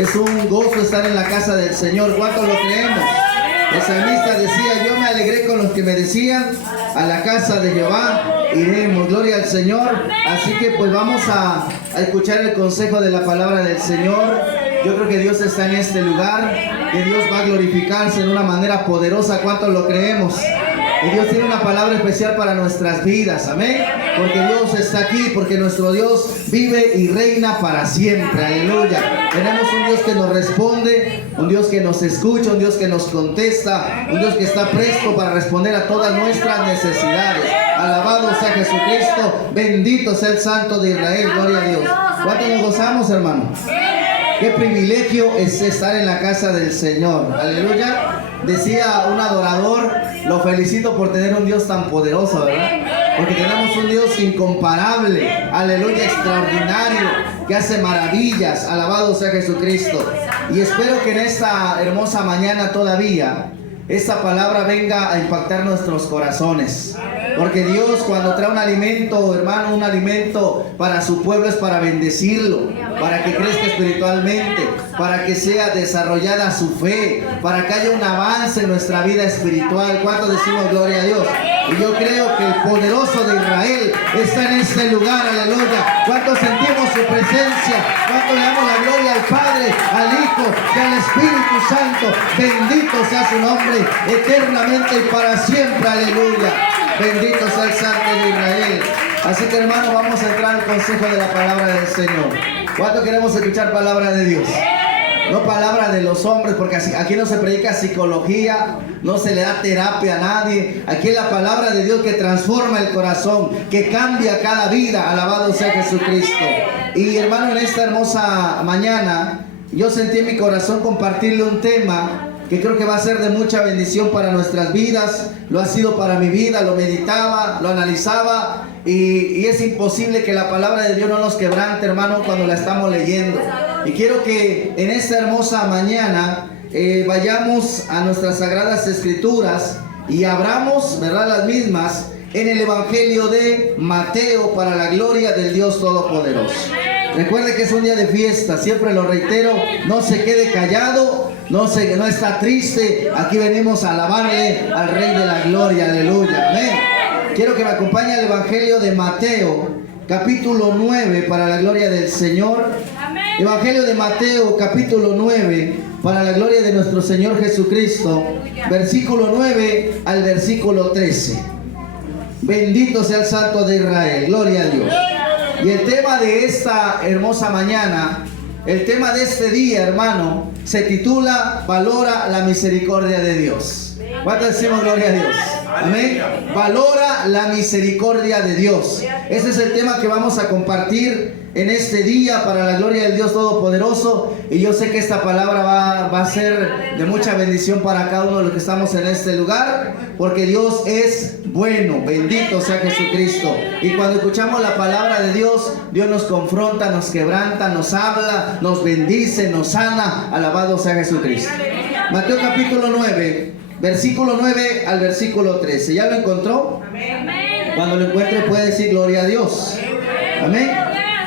Es un gozo estar en la casa del Señor. ¿Cuántos lo creemos? El salmista decía: yo me alegré con los que me decían, a la casa de Jehová iremos. Gloria al Señor. Así que pues vamos a escuchar el consejo de la palabra del Señor. Yo creo que Dios está en este lugar, que Dios va a glorificarse en una manera poderosa. ¿Cuántos lo creemos? Y Dios tiene una palabra especial para nuestras vidas, amén. Porque Dios está aquí, porque nuestro Dios vive y reina para siempre, aleluya. Tenemos un Dios que nos responde, un Dios que nos escucha, un Dios que nos contesta, un Dios que está presto para responder a todas nuestras necesidades. Alabado sea Jesucristo, bendito sea el Santo de Israel, gloria a Dios. ¿Cuánto nos gozamos, hermano? Qué privilegio es estar en la casa del Señor, aleluya. Decía un adorador: lo felicito por tener un Dios tan poderoso, ¿verdad? Porque tenemos un Dios incomparable, aleluya, extraordinario, que hace maravillas. Alabado sea Jesucristo. Y espero que en esta hermosa mañana todavía esta palabra venga a impactar nuestros corazones. Porque Dios, cuando trae un alimento, hermano, un alimento para su pueblo, es para bendecirlo, para que crezca espiritualmente, para que sea desarrollada su fe, para que haya un avance en nuestra vida espiritual. ¿Cuánto decimos gloria a Dios? Y yo creo que el poderoso de Israel está en este lugar, aleluya. ¿Cuánto sentimos su presencia? ¿Cuánto le damos la gloria al Padre, al Hijo y al Espíritu Santo? Bendito sea su nombre eternamente y para siempre, aleluya. Bendito sea el Santo de Israel. Así que, hermano, vamos a entrar al consejo de la palabra del Señor. ¿Cuánto queremos escuchar palabra de Dios? No palabra de los hombres, porque aquí no se predica psicología, no se le da terapia a nadie. Aquí es la palabra de Dios que transforma el corazón, que cambia cada vida. Alabado sea Jesucristo. Y, hermano, en esta hermosa mañana yo sentí en mi corazón compartirle un tema que creo que va a ser de mucha bendición para nuestras vidas. Lo ha sido para mi vida, lo meditaba, lo analizaba, y es imposible que la palabra de Dios no nos quebrante, hermano, cuando la estamos leyendo. Y quiero que en esta hermosa mañana vayamos a nuestras sagradas escrituras y abramos, ¿verdad?, las mismas en el Evangelio de Mateo, para la gloria del Dios Todopoderoso. Recuerde que es un día de fiesta, siempre lo reitero, no se quede callado. No está triste. Aquí venimos a alabarle al Rey de la Gloria, aleluya, amén. Quiero que me acompañe al Evangelio de Mateo, capítulo 9, para la gloria del Señor. Evangelio de Mateo, capítulo 9, para la gloria de nuestro Señor Jesucristo, versículo 9 al versículo 13. Bendito sea el Santo de Israel, gloria a Dios. Y el tema de esta hermosa mañana, el tema de este día, hermano, se titula: valora la misericordia de Dios. ¿Cuánto decimos gloria a Dios? Amén. Valora la misericordia de Dios. Ese es el tema que vamos a compartir en este día para la gloria del Dios Todopoderoso. Y yo sé que esta palabra va a ser de mucha bendición para cada uno de los que estamos en este lugar, porque Dios es bueno. Bendito sea Jesucristo. Y cuando escuchamos la palabra de Dios, Dios nos confronta, nos quebranta, nos habla, nos bendice, nos sana. Alabado sea Jesucristo. Mateo capítulo 9, versículo 9 al versículo 13. ¿Ya lo encontró? Cuando lo encuentre puede decir gloria a Dios. Amén.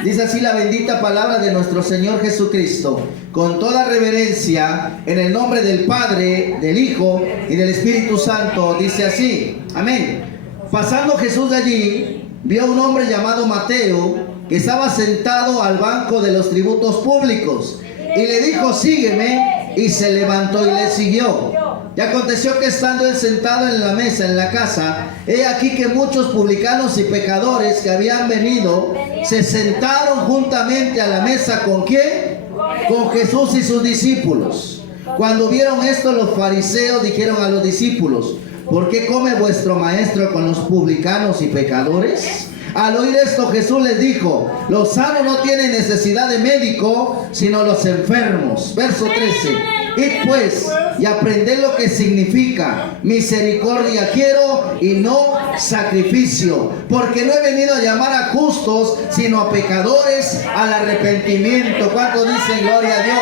Dice así la bendita palabra de nuestro Señor Jesucristo: con toda reverencia, en el nombre del Padre, del Hijo y del Espíritu Santo. Dice así, amén. Pasando Jesús de allí, vio a un hombre llamado Mateo, que estaba sentado al banco de los tributos públicos, y le dijo: sígueme. Y se levantó y le siguió. Y aconteció que, estando él sentado en la mesa en la casa, he aquí que muchos publicanos y pecadores que habían venido se sentaron juntamente a la mesa. ¿Con quién? Con Jesús y sus discípulos. Cuando vieron esto, los fariseos dijeron a los discípulos: ¿por qué come vuestro maestro con los publicanos y pecadores? Al oír esto, Jesús les dijo: los sanos no tienen necesidad de médico, sino los enfermos. Verso 13. Id pues y aprended lo que significa: misericordia quiero y no sacrificio, porque no he venido a llamar a justos, sino a pecadores al arrepentimiento. ¿Cuántos dicen gloria a Dios?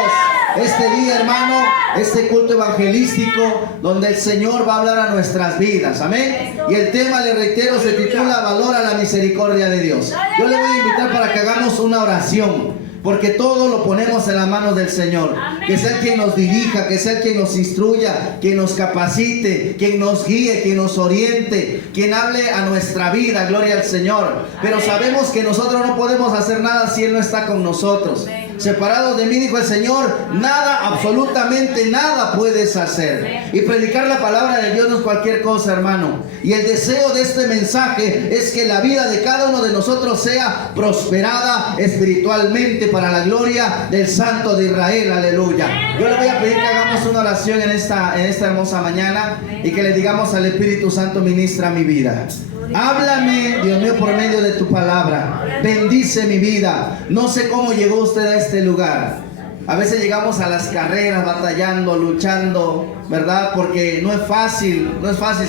Este día, hermano, este culto evangelístico donde el Señor va a hablar a nuestras vidas, amén. Y el tema, le reitero, se titula: valora la misericordia de Dios. Yo le voy a invitar para que hagamos una oración. porque todo lo ponemos en las manos del Señor. Que sea quien nos dirija, que sea quien nos instruya, quien nos capacite, quien nos guíe, quien nos oriente, quien hable a nuestra vida, gloria al Señor. Pero sabemos que nosotros no podemos hacer nada si Él no está con nosotros. Separados de mí, dijo el Señor, nada, absolutamente nada puedes hacer. Y predicar la palabra de Dios no es cualquier cosa, hermano. Y el deseo de este mensaje es que la vida de cada uno de nosotros sea prosperada espiritualmente para la gloria del Santo de Israel. Aleluya. Yo le voy a pedir que hagamos una oración en esta hermosa mañana y que le digamos al Espíritu Santo: ministra mi vida. Háblame, Dios mío, por medio de tu palabra. Bendice mi vida. No sé cómo llegó usted a este lugar. A veces llegamos a las carreras batallando, luchando, ¿verdad? Porque no es fácil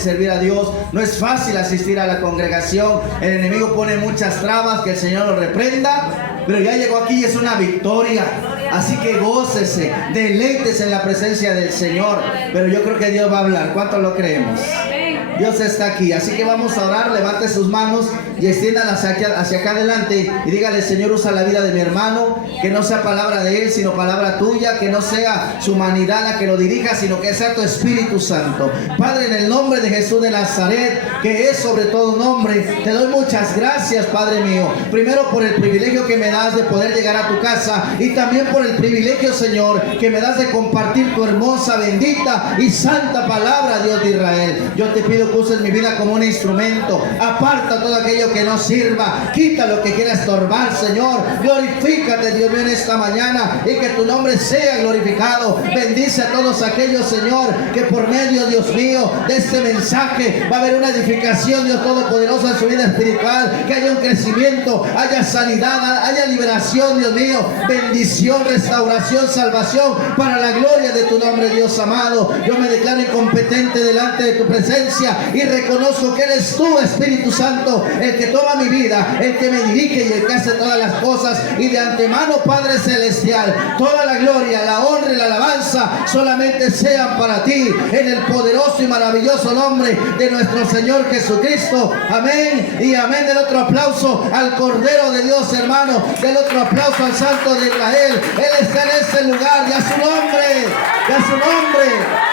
servir a Dios, no es fácil asistir a la congregación. El enemigo pone muchas trabas, que el Señor lo reprenda, pero ya llegó aquí y es una victoria. Así que gócese, deleítese en la presencia del Señor. Pero yo creo que Dios va a hablar. ¿Cuánto lo creemos? Dios está aquí, así que vamos a orar. Levante sus manos y extiéndalas hacia acá adelante y dígale: Señor, usa la vida de mi hermano, que no sea palabra de él, sino palabra tuya, que no sea su humanidad la que lo dirija, sino que sea tu Espíritu Santo. Padre, en el nombre de Jesús de Nazaret, que es sobre todo nombre, te doy muchas gracias, Padre mío, primero por el privilegio que me das de poder llegar a tu casa, y también por el privilegio, Señor, que me das de compartir tu hermosa, bendita y santa palabra, Dios de Israel. Yo te pido que uses mi vida como un instrumento. Aparta todo aquello que no sirva, quita lo que quiera estorbar, Señor. Glorifícate, Dios mío, en esta mañana, y que tu nombre sea glorificado. Bendice a todos aquellos, Señor, que por medio, Dios mío, de este mensaje va a haber una edificación, Dios Todopoderoso, en su vida espiritual, que haya un crecimiento, haya sanidad, haya liberación, Dios mío, bendición, restauración, salvación, para la gloria de tu nombre, Dios amado. Yo me declaro incompetente delante de tu presencia y reconozco que eres tú, Espíritu Santo, el que toma mi vida, el que me dirige y el que hace todas las cosas. Y de antemano, Padre Celestial, toda la gloria, la honra y la alabanza solamente sean para ti, en el poderoso y maravilloso nombre de nuestro Señor Jesucristo. Amén y amén. Del otro aplauso al Cordero de Dios, hermano. Del otro aplauso al Santo de Israel. Él está en este lugar, y a su nombre, y a su nombre.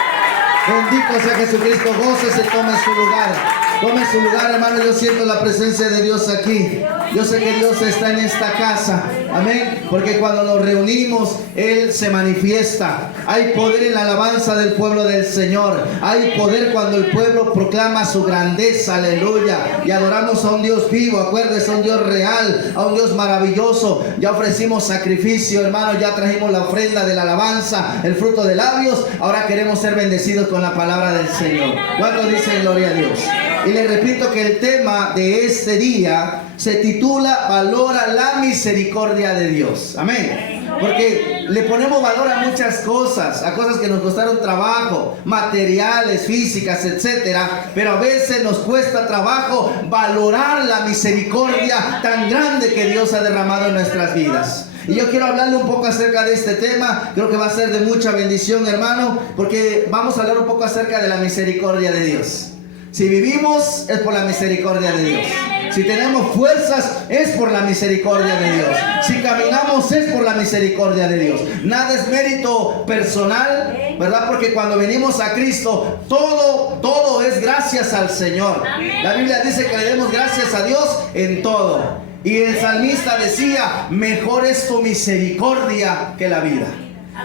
Bendito sea Jesucristo. Gócese, tome su lugar. Tome su lugar, hermano. Yo siento la presencia de Dios aquí. Yo sé que Dios está en esta casa. Amén. Porque cuando nos reunimos, Él se manifiesta. Hay poder en la alabanza del pueblo del Señor. Hay poder cuando el pueblo proclama su grandeza. Aleluya. Y adoramos a un Dios vivo. Acuérdese, a un Dios real, a un Dios maravilloso. Ya ofrecimos sacrificio, hermano. Ya trajimos la ofrenda de la alabanza, el fruto de labios. Ahora queremos ser bendecidos con la palabra del Señor. ¿Cuántos dicen gloria a Dios? Y le repito que el tema de este día se titula: Valora la misericordia de Dios. Amén. Porque le ponemos valor a muchas cosas, a cosas que nos costaron trabajo, materiales, físicas, etcétera. Pero a veces nos cuesta trabajo valorar la misericordia tan grande que Dios ha derramado en nuestras vidas. Y yo quiero hablarle un poco acerca de este tema. Creo que va a ser de mucha bendición, hermano, porque vamos a hablar un poco acerca de la misericordia de Dios. Si vivimos, es por la misericordia de Dios. Si tenemos fuerzas, es por la misericordia de Dios. Si caminamos, es por la misericordia de Dios. Nada es mérito personal, ¿verdad? Porque cuando venimos a Cristo, todo es gracias al Señor. La Biblia dice que le demos gracias a Dios en todo. Y el salmista decía: mejor es tu misericordia que la vida.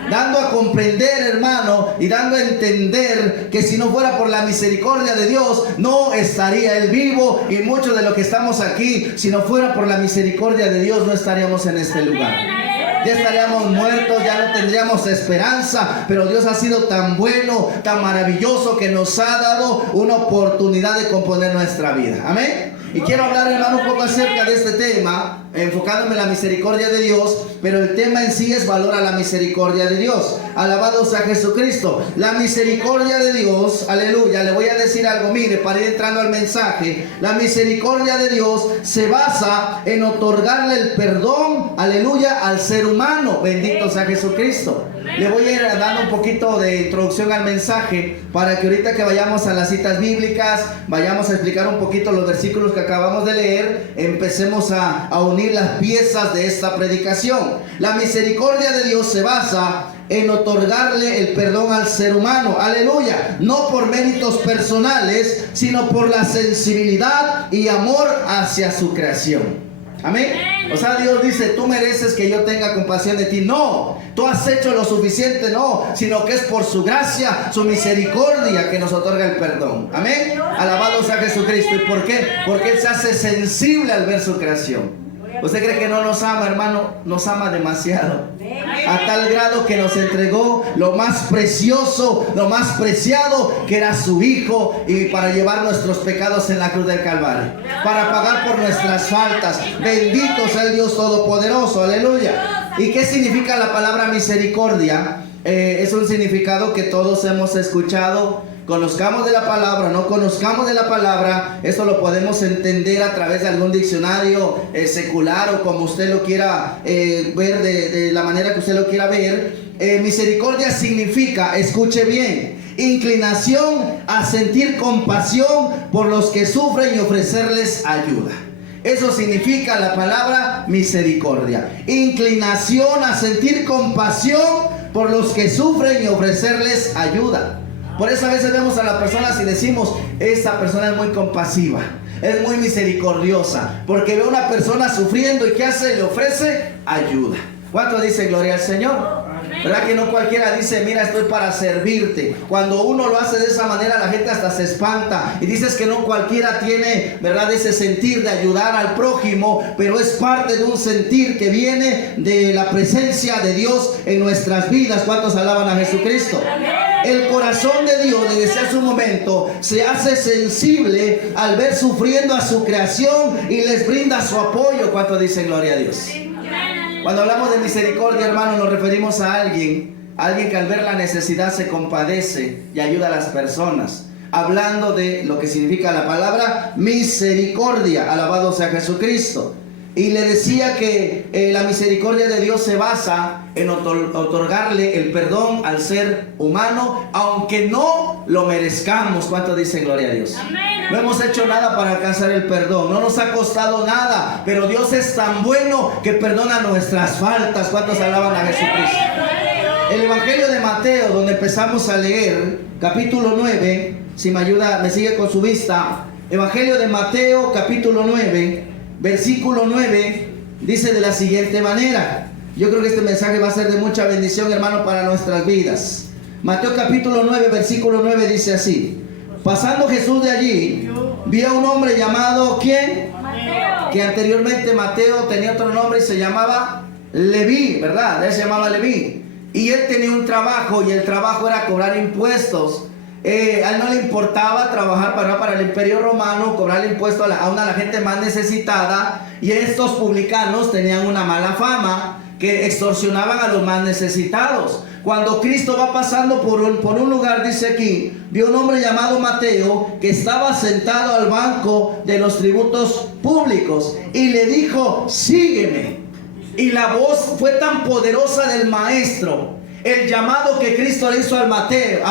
Dando a comprender, hermano, y dando a entender que si no fuera por la misericordia de Dios, no estaría Él vivo. Y muchos de los que estamos aquí, si no fuera por la misericordia de Dios, no estaríamos en este lugar. Ya estaríamos muertos, ya no tendríamos esperanza. Pero Dios ha sido tan bueno, tan maravilloso, que nos ha dado una oportunidad de componer nuestra vida. Amén. Y quiero hablar, hermano, un poco acerca de este tema, enfocándome en la misericordia de Dios. Pero el tema en sí es: valora la misericordia de Dios. Alabado sea Jesucristo. La misericordia de Dios, aleluya. Le voy a decir algo, mire, para ir entrando al mensaje. La misericordia de Dios se basa en otorgarle el perdón, aleluya, al ser humano. Bendito sea Jesucristo. Le voy a ir dando un poquito de introducción al mensaje para que ahorita que vayamos a las citas bíblicas, vayamos a explicar un poquito los versículos que acabamos de leer, empecemos a unir las piezas de esta predicación. La misericordia de Dios se basa en otorgarle el perdón al ser humano, aleluya, no por méritos personales, sino por la sensibilidad y amor hacia su creación. Amén. O sea, Dios dice, tú mereces que yo tenga compasión de ti. No, tú has hecho lo suficiente, no, sino que es por su gracia, su misericordia que nos otorga el perdón. Amén. Alabado sea Jesucristo. ¿Y por qué? Porque Él se hace sensible al ver su creación. ¿Usted cree que no nos ama, hermano? Nos ama demasiado. A tal grado que nos entregó lo más precioso, lo más preciado, que era su Hijo, y para llevar nuestros pecados en la cruz del Calvario, para pagar por nuestras faltas. Bendito sea el Dios Todopoderoso, aleluya. ¿Y qué significa la palabra misericordia? Es un significado que todos hemos escuchado. Conozcamos de la palabra, no conozcamos de la palabra, esto lo podemos entender a través de algún diccionario secular, o como usted lo quiera ver, de la manera que usted lo quiera ver. Misericordia significa, escuche bien, inclinación a sentir compasión por los que sufren y ofrecerles ayuda. Eso significa la palabra misericordia. Inclinación a sentir compasión por los que sufren y ofrecerles ayuda. Por eso a veces vemos a las personas y decimos, esta persona es muy compasiva, es muy misericordiosa, porque ve a una persona sufriendo y ¿qué hace? Le ofrece ayuda. ¿Cuánto dice gloria al Señor? ¿Verdad que no cualquiera dice, mira, estoy para servirte? Cuando uno lo hace de esa manera, la gente hasta se espanta. Y dices que no cualquiera tiene, ¿verdad?, ese sentir de ayudar al prójimo, pero es parte de un sentir que viene de la presencia de Dios en nuestras vidas. ¿Cuántos alaban a Jesucristo? El corazón de Dios, le decía hace un momento, se hace sensible al ver sufriendo a su creación y les brinda su apoyo. ¿Cuántos dicen gloria a Dios? Cuando hablamos de misericordia, hermano, nos referimos a alguien que al ver la necesidad se compadece y ayuda a las personas. Hablando de lo que significa la palabra misericordia, alabado sea Jesucristo. Y le decía que la misericordia de Dios se basa en otorgarle el perdón al ser humano, aunque no lo merezcamos. ¿Cuánto dice gloria a Dios? Amén. No hemos hecho nada para alcanzar el perdón, no nos ha costado nada, pero Dios es tan bueno que perdona nuestras faltas. ¿Cuántos alaban a Jesucristo? El Evangelio de Mateo, donde empezamos a leer, capítulo 9, si me ayuda, me sigue con su vista. Evangelio de Mateo, capítulo 9, versículo 9, dice de la siguiente manera. Yo creo que este mensaje va a ser de mucha bendición, hermano, para nuestras vidas. Mateo capítulo 9, versículo 9 dice así: pasando Jesús de allí, vio a un hombre llamado, ¿quién? Mateo. Que anteriormente Mateo tenía otro nombre y se llamaba Leví, ¿verdad? Él se llamaba Leví. Y él tenía un trabajo, y el trabajo era cobrar impuestos. A él no le importaba trabajar para el Imperio Romano, cobrar impuestos a la gente más necesitada. Y estos publicanos tenían una mala fama, que extorsionaban a los más necesitados. Cuando Cristo va pasando por un lugar, dice aquí, vio un hombre llamado Mateo que estaba sentado al banco de los tributos públicos y le dijo, sígueme. Y la voz fue tan poderosa del maestro, el llamado que Cristo le hizo a Mateo,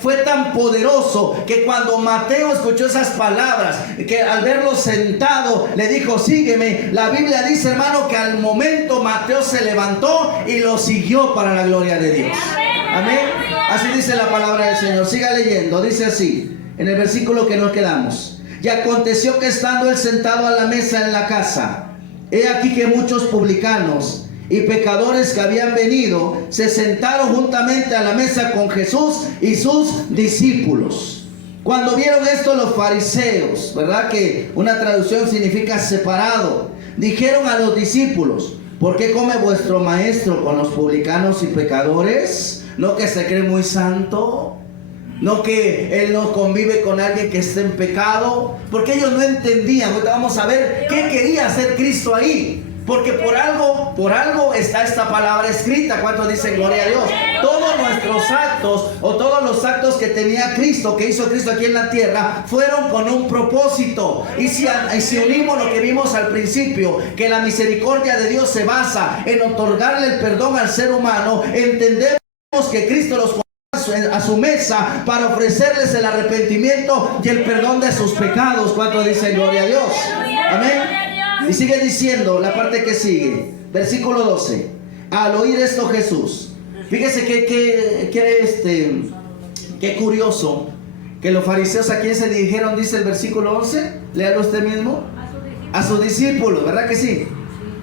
fue tan poderoso que cuando Mateo escuchó esas palabras, que al verlo sentado le dijo, sígueme. La Biblia dice, hermano, que al momento Mateo se levantó y lo siguió para la gloria de Dios. Amén. Así dice la palabra del Señor. Siga leyendo. Dice así, en el versículo que nos quedamos: y aconteció que estando él sentado a la mesa en la casa, he aquí que muchos publicanos y pecadores que habían venido se sentaron juntamente a la mesa con Jesús y sus discípulos. Cuando vieron esto los fariseos, ¿verdad? Que una traducción significa separado, dijeron a los discípulos, ¿por qué come vuestro maestro con los publicanos y pecadores? ¿No que se cree muy santo? ¿No que él no convive con alguien que esté en pecado? Porque ellos no entendían. Ahorita vamos a ver qué quería hacer Cristo ahí. Porque por algo está esta palabra escrita. ¿Cuántos dicen gloria a Dios? Todos nuestros actos o todos los actos que tenía Cristo, que hizo Cristo aquí en la tierra, fueron con un propósito. Y si unimos lo que vimos al principio, que la misericordia de Dios se basa en otorgarle el perdón al ser humano, entendemos que Cristo los a su mesa para ofrecerles el arrepentimiento y el perdón de sus pecados. ¿Cuántos dicen gloria a Dios? Amén. Y sigue diciendo la parte que sigue, versículo 12. Al oír esto Jesús, fíjese qué curioso que los fariseos, ¿a quién se dirigieron? Dice el versículo 11, léalo usted mismo. A sus discípulos, ¿verdad que sí?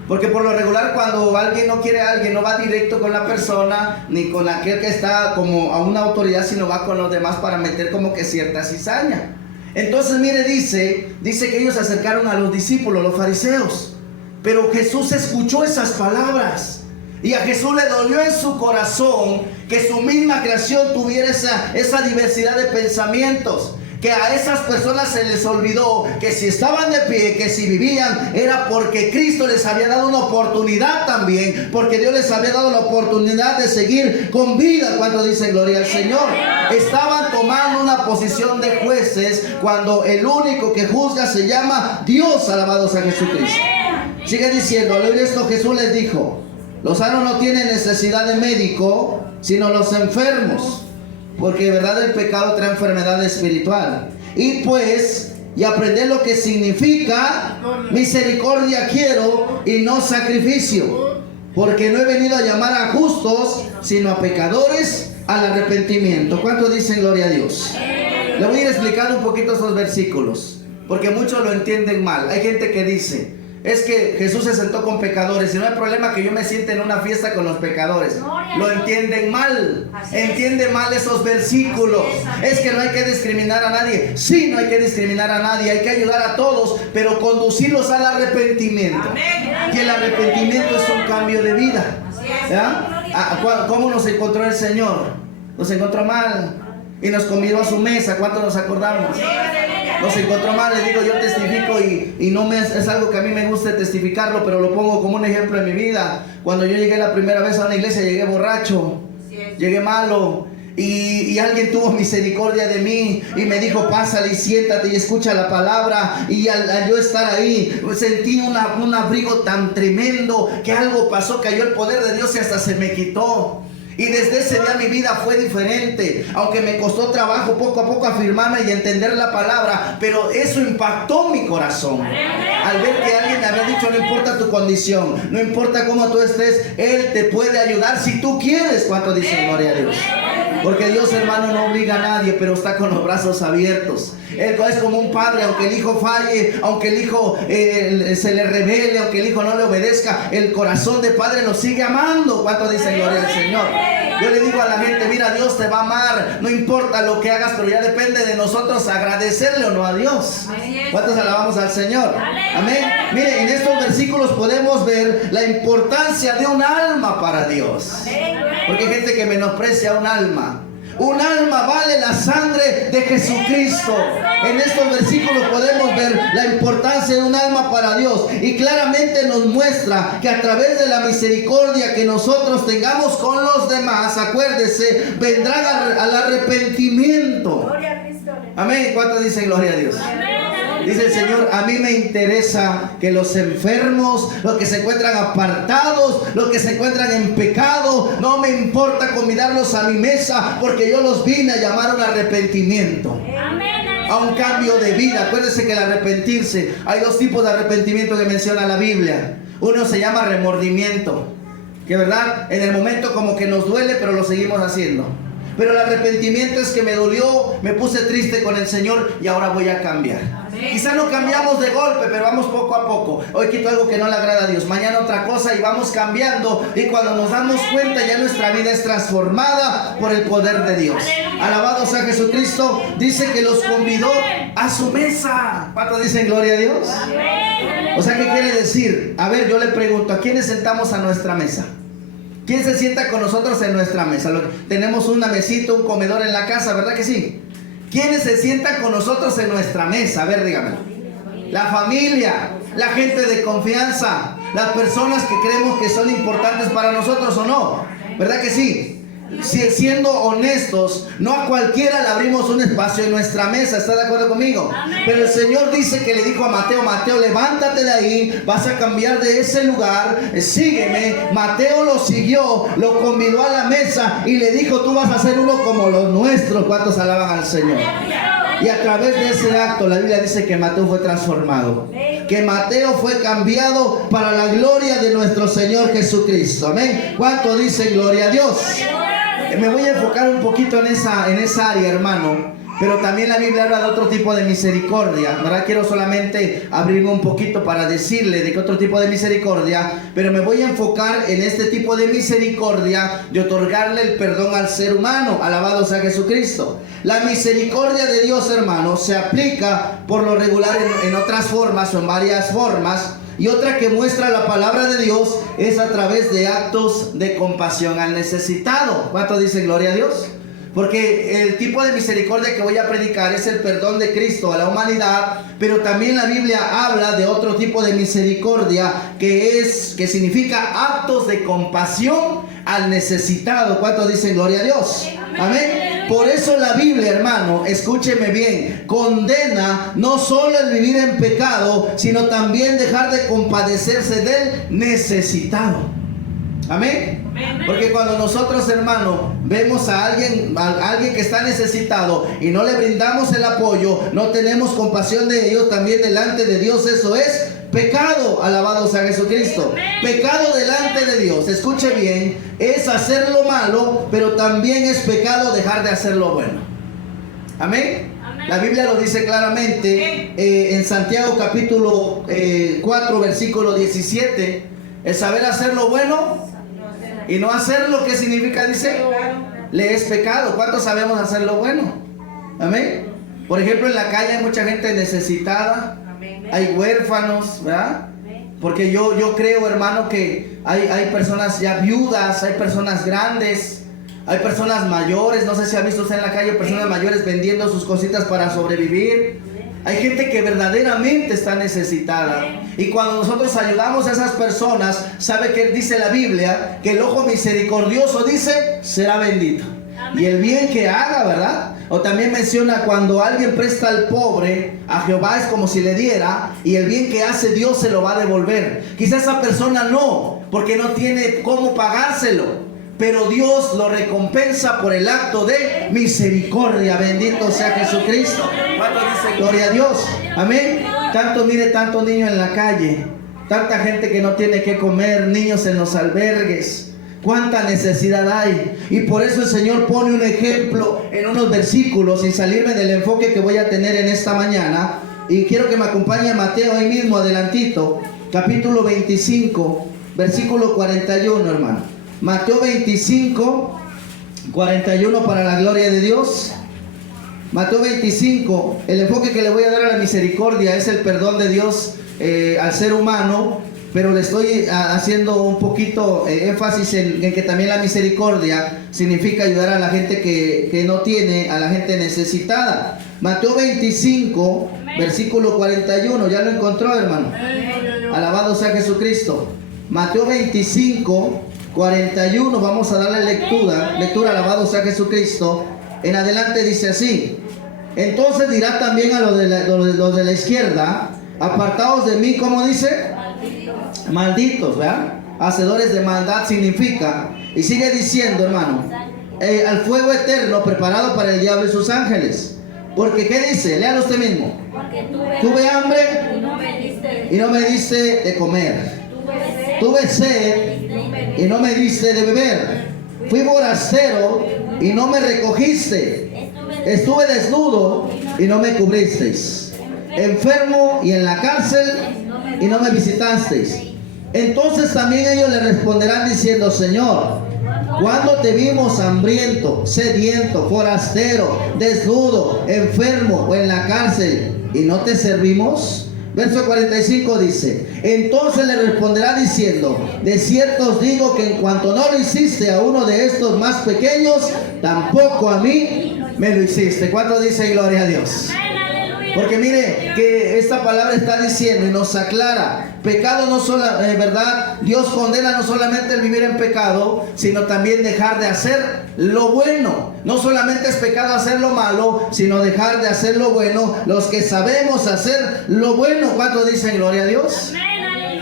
Porque por lo regular cuando alguien no quiere a alguien, no va directo con la persona, ni con aquel que está como a una autoridad, sino va con los demás para meter como que cierta cizaña. Entonces mire, dice que ellos se acercaron a los discípulos, los fariseos. Pero Jesús escuchó esas palabras. Y a Jesús le dolió en su corazón que su misma creación tuviera esa diversidad de pensamientos. Que a esas personas se les olvidó que si estaban de pie, que si vivían, era porque Cristo les había dado una oportunidad también, porque Dios les había dado la oportunidad de seguir con vida. Cuando dice gloria al Señor, estaban tomando una posición de jueces cuando el único que juzga se llama Dios. Alabados a Jesucristo. Sigue diciendo, al oír esto Jesús les dijo: los sanos no tienen necesidad de médico, sino los enfermos. Porque de verdad el pecado trae enfermedad espiritual. Y aprender lo que significa misericordia quiero y no sacrificio. Porque no he venido a llamar a justos, sino a pecadores al arrepentimiento. ¿Cuántos dicen gloria a Dios? Le voy a ir explicando un poquito esos versículos, porque muchos lo entienden mal. Hay gente que dice: es que Jesús se sentó con pecadores y no hay problema que yo me siente en una fiesta con los pecadores. Lo entienden mal. Entienden mal esos versículos. Es que no hay que discriminar a nadie. Sí, no hay que discriminar a nadie. Hay que ayudar a todos, pero conducirlos al arrepentimiento. Y el arrepentimiento es un cambio de vida. ¿Ya? ¿Cómo nos encontró el Señor? Nos encontró mal y nos convidó a su mesa. ¿Cuántos nos acordamos? Nos encontró mal, le digo, yo testifico y no es algo que a mí me gusta testificarlo, pero lo pongo como un ejemplo en mi vida. Cuando yo llegué la primera vez a una iglesia, llegué borracho, llegué malo, y alguien tuvo misericordia de mí y me dijo: pásale y siéntate y escucha la palabra. Y al yo estar ahí sentí un abrigo tan tremendo que algo pasó, cayó el poder de Dios y hasta se me quitó. Y desde ese día mi vida fue diferente, aunque me costó trabajo poco a poco afirmarme y entender la palabra, pero eso impactó mi corazón. Al ver que alguien me había dicho: no importa tu condición, no importa cómo tú estés, Él te puede ayudar si tú quieres. ¿Cuánto dicen gloria a Dios? Porque Dios, hermano, no obliga a nadie, pero está con los brazos abiertos. Él es como un padre, aunque el hijo falle, aunque el hijo se le rebele, aunque el hijo no le obedezca, el corazón de padre lo sigue amando. ¿Cuánto dicen gloria al Señor? Yo le digo a la gente: mira, Dios te va a amar, no importa lo que hagas, pero ya depende de nosotros agradecerle o no a Dios. ¿Cuántos alabamos al Señor? Amén. Mire, en estos versículos podemos ver la importancia de un alma para Dios. Porque hay gente que menosprecia un alma. Un alma vale la sangre de Jesucristo. En estos versículos podemos ver la importancia de un alma para Dios. Y claramente nos muestra que a través de la misericordia que nosotros tengamos con los demás, acuérdese, vendrán al arrepentimiento. Amén. ¿Cuántos dicen gloria a Dios? Dice el Señor: a mí me interesa que los enfermos, los que se encuentran apartados, los que se encuentran en pecado, no me importa convidarlos a mi mesa, porque yo los vine a llamar a un arrepentimiento, a un cambio de vida. Acuérdense que el arrepentirse, hay dos tipos de arrepentimiento que menciona la Biblia. Uno se llama remordimiento, que verdad, en el momento como que nos duele, pero lo seguimos haciendo. Pero el arrepentimiento es que me dolió, me puse triste con el Señor y ahora voy a cambiar. Quizá no cambiamos de golpe, pero vamos poco a poco. Hoy quito algo que no le agrada a Dios, mañana otra cosa, y vamos cambiando. Y cuando nos damos cuenta, ya nuestra vida es transformada por el poder de Dios. Alabados a Jesucristo. Dice que los convidó a su mesa. ¿Cuántos dicen gloria a Dios? O sea, ¿qué quiere decir? A ver, yo le pregunto: ¿a quiénes sentamos a nuestra mesa? ¿Quién se sienta con nosotros en nuestra mesa? Tenemos una mesita, un comedor en la casa, ¿verdad que sí? ¿Quiénes se sientan con nosotros en nuestra mesa? A ver, dígame. La familia. La gente de confianza, las personas que creemos que son importantes para nosotros o no. ¿Verdad que sí? Siendo honestos, no a cualquiera le abrimos un espacio en nuestra mesa. ¿Está de acuerdo conmigo? Amén. Pero el Señor dice que le dijo a Mateo: Mateo, levántate de ahí, vas a cambiar de ese lugar, sígueme. Mateo lo siguió, lo convidó a la mesa y le dijo: tú vas a ser uno como los nuestros. ¿Cuántos alaban al Señor? Y a través de ese acto la Biblia dice que Mateo fue transformado, que Mateo fue cambiado para la gloria de nuestro Señor Jesucristo. Amén. ¿Cuánto dice gloria a Dios? Me voy a enfocar un poquito en esa área, hermano. Pero también la Biblia habla de otro tipo de misericordia. Ahora quiero solamente abrirme un poquito para decirle de qué otro tipo de misericordia. Pero me voy a enfocar en este tipo de misericordia de otorgarle el perdón al ser humano. Alabado sea Jesucristo. La misericordia de Dios, hermano, se aplica por lo regular en otras formas o en varias formas. Y otra que muestra la palabra de Dios es a través de actos de compasión al necesitado. ¿Cuánto dicen gloria a Dios? Porque el tipo de misericordia que voy a predicar es el perdón de Cristo a la humanidad, pero también la Biblia habla de otro tipo de misericordia que significa actos de compasión al necesitado. ¿Cuánto dicen gloria a Dios? Amén. Por eso la Biblia, hermano, escúcheme bien, condena no solo el vivir en pecado, sino también dejar de compadecerse del necesitado. Amén. Porque cuando nosotros, hermano, vemos a alguien que está necesitado y no le brindamos el apoyo, no tenemos compasión de ellos, también delante de Dios eso es pecado. Alabado sea Jesucristo. Pecado delante de Dios, escuche bien, es hacer lo malo, pero también es pecado dejar de hacer lo bueno. Amén. La Biblia lo dice claramente en Santiago capítulo 4 versículo 17. El saber hacer lo bueno y no hacerlo, ¿qué significa? Dice, le es pecado. ¿Cuántos sabemos hacer lo bueno? Amén. Por ejemplo, en la calle hay mucha gente necesitada, hay huérfanos, ¿verdad? Porque yo creo, hermano, que hay personas ya viudas, hay personas grandes, hay personas mayores. No sé si ha visto usted en la calle personas mayores vendiendo sus cositas para sobrevivir. Hay gente que verdaderamente está necesitada. Y cuando nosotros ayudamos a esas personas, ¿sabe qué dice la Biblia? Que el ojo misericordioso, dice, será bendito. Y el bien que haga, ¿verdad? O también menciona cuando alguien presta al pobre, a Jehová es como si le diera, y el bien que hace Dios se lo va a devolver. Quizás esa persona no, porque no tiene cómo pagárselo. Pero Dios lo recompensa por el acto de misericordia. Bendito sea Jesucristo. ¿Cuánto dice gloria a Dios? Amén. Tanto niño en la calle, tanta gente que no tiene que comer, niños en los albergues. Cuánta necesidad hay. Y por eso el Señor pone un ejemplo en unos versículos, sin salirme del enfoque que voy a tener en esta mañana. Y quiero que me acompañe a Mateo ahí mismo, adelantito, capítulo 25, versículo 41, hermano. Mateo 25, 41 para la gloria de Dios. Mateo 25, el enfoque que le voy a dar a la misericordia es el perdón de Dios al ser humano, pero le estoy haciendo un poquito énfasis en que también la misericordia significa ayudar a la gente que no tiene, a la gente necesitada. Mateo 25, versículo 41, ¿ya lo encontró, hermano? Alabado sea Jesucristo. Mateo 25, 41, vamos a darle lectura, alabado sea Jesucristo. En adelante dice así: entonces dirá también a los de la izquierda, apartaos de mí, ¿cómo dice? Malditos, ¿verdad? Hacedores de maldad significa, y sigue diciendo, hermano, al fuego eterno preparado para el diablo y sus ángeles. Porque, ¿qué dice? Léalo usted mismo. Tuve hambre y no me diste de comer. Tuve sed y no me diste de beber. Fui forastero y no me recogiste. Estuve desnudo y no me cubristeis. Enfermo y en la cárcel y no me visitasteis. Entonces también ellos le responderán diciendo: Señor, ¿cuándo te vimos hambriento, sediento, forastero, desnudo, enfermo o en la cárcel y no te servimos? Verso 45 dice: entonces le responderá diciendo: de cierto os digo que en cuanto no lo hiciste a uno de estos más pequeños, tampoco a mí me lo hiciste. ¿Cuánto dice gloria a Dios? Porque mire que esta palabra está diciendo y nos aclara, pecado no solo, ¿verdad? Dios condena no solamente el vivir en pecado, sino también dejar de hacer lo bueno. No solamente es pecado hacer lo malo, sino dejar de hacer lo bueno. Los que sabemos hacer lo bueno, ¿cuántos dicen gloria a Dios?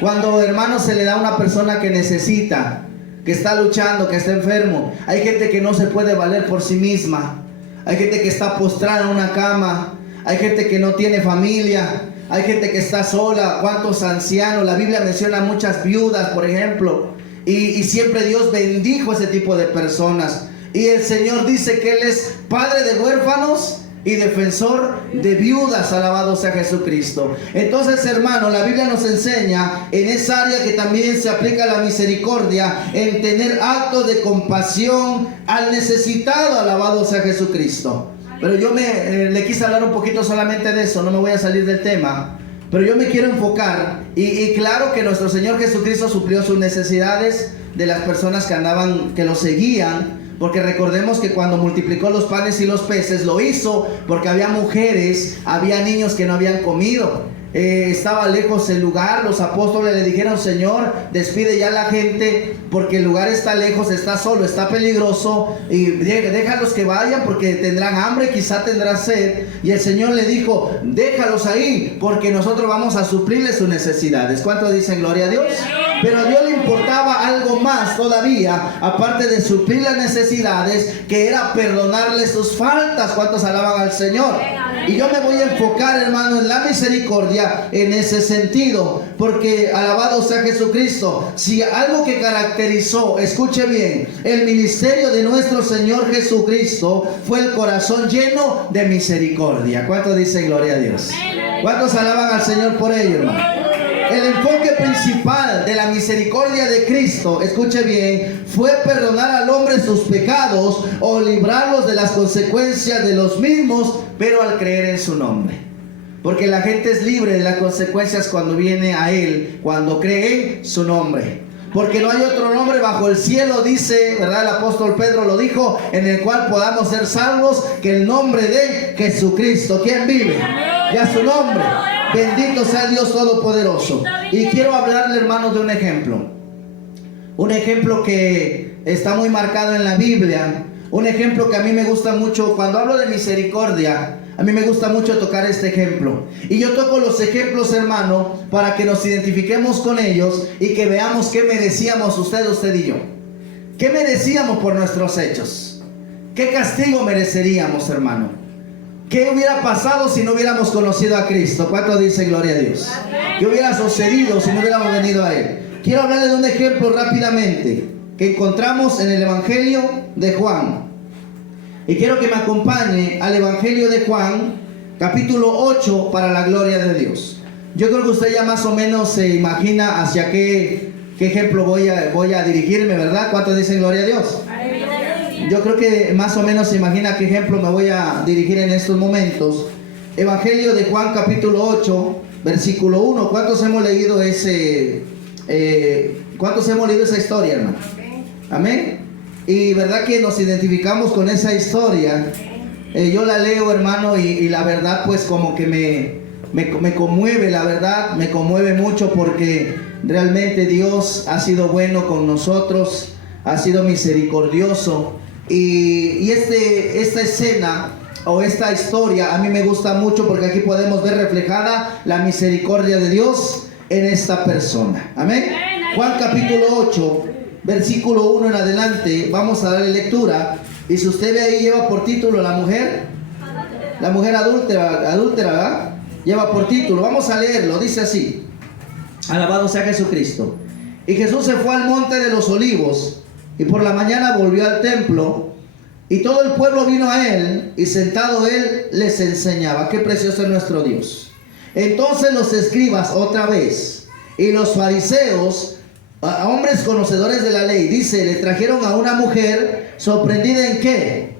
Cuando, hermano, se le da a una persona que necesita, que está luchando, que está enfermo, hay gente que no se puede valer por sí misma, hay gente que está postrada en una cama, hay gente que no tiene familia, hay gente que está sola. ¿Cuántos ancianos? La Biblia menciona muchas viudas, por ejemplo, y siempre Dios bendijo a ese tipo de personas. Y el Señor dice que Él es padre de huérfanos y defensor de viudas. Alabado sea Jesucristo. Entonces, hermano, la Biblia nos enseña en esa área que también se aplica la misericordia, en tener actos de compasión al necesitado. Alabado sea Jesucristo. Pero yo le quise hablar un poquito solamente de eso, no me voy a salir del tema. Pero yo me quiero enfocar, y claro que nuestro Señor Jesucristo suplió sus necesidades de las personas que andaban, que lo seguían. Porque recordemos que cuando multiplicó los panes y los peces, lo hizo porque había mujeres, había niños que no habían comido. Estaba lejos el lugar. Los apóstoles le dijeron: Señor, despide ya a la gente, porque el lugar está lejos, está solo, está peligroso, y déjalos que vayan porque tendrán hambre, quizá tendrán sed. Y el Señor le dijo: déjalos ahí, porque nosotros vamos a suplirles sus necesidades. ¿Cuántos dicen gloria a Dios? Pero a Dios le importaba algo más todavía, aparte de suplir las necesidades, que era perdonarles sus faltas. ¿Cuántos alaban al Señor? Y yo me voy a enfocar, hermano, en la misericordia en ese sentido, porque alabado sea Jesucristo. Si algo que caracterizó, escuche bien, el ministerio de nuestro Señor Jesucristo fue el corazón lleno de misericordia. ¿Cuántos dicen gloria a Dios? ¿Cuántos alaban al Señor por ello, hermano? El enfoque principal de la misericordia de Cristo, escuche bien, fue perdonar al hombre sus pecados o librarlos de las consecuencias de los mismos, pero al creer en su nombre. Porque la gente es libre de las consecuencias cuando viene a Él, cuando cree en su nombre. Porque no hay otro nombre bajo el cielo, dice, ¿verdad? El apóstol Pedro lo dijo, en el cual podamos ser salvos, que el nombre de Jesucristo. ¿Quién vive? Ya su nombre. Bendito sea Dios Todopoderoso. Y quiero hablarle, hermanos, de un ejemplo. Un ejemplo que está muy marcado en la Biblia. Un ejemplo que a mí me gusta mucho. Cuando hablo de misericordia, a mí me gusta mucho tocar este ejemplo. Y yo toco los ejemplos, hermano, para que nos identifiquemos con ellos y que veamos qué merecíamos usted y yo. ¿Qué merecíamos por nuestros hechos? ¿Qué castigo mereceríamos, hermano? ¿Qué hubiera pasado si no hubiéramos conocido a Cristo? ¿Cuántos dicen gloria a Dios? ¿Qué hubiera sucedido si no hubiéramos venido a Él? Quiero hablarle de un ejemplo rápidamente que encontramos en el Evangelio de Juan. Y quiero que me acompañe al Evangelio de Juan, capítulo 8, para la gloria de Dios. Yo creo que usted ya más o menos se imagina hacia qué ejemplo voy a dirigirme, ¿verdad? ¿Cuántos dicen gloria a Dios? Yo creo que más o menos se imagina a qué ejemplo me voy a dirigir en estos momentos. Evangelio de Juan, capítulo 8, versículo 1. ¿Cuántos hemos leído esa historia, hermano? Amén. Y verdad que nos identificamos con esa historia. Yo la leo, hermano, y la verdad pues como que me conmueve, la verdad, me conmueve mucho, porque realmente Dios ha sido bueno con nosotros, ha sido misericordioso. Y esta escena o esta historia a mí me gusta mucho, porque aquí podemos ver reflejada la misericordia de Dios en esta persona. Amén. Juan capítulo 8, versículo 1 en adelante, vamos a darle lectura. Y si usted ve ahí, lleva por título la mujer adúltera, ¿verdad? Lleva por título, vamos a leerlo, dice así: alabado sea Jesucristo. Y Jesús se fue al monte de los olivos, y por la mañana volvió al templo, y todo el pueblo vino a él, y sentado él les enseñaba. Qué precioso es nuestro Dios. Entonces los escribas otra vez, y los fariseos, hombres conocedores de la ley, dice, le trajeron a una mujer sorprendida ¿en qué?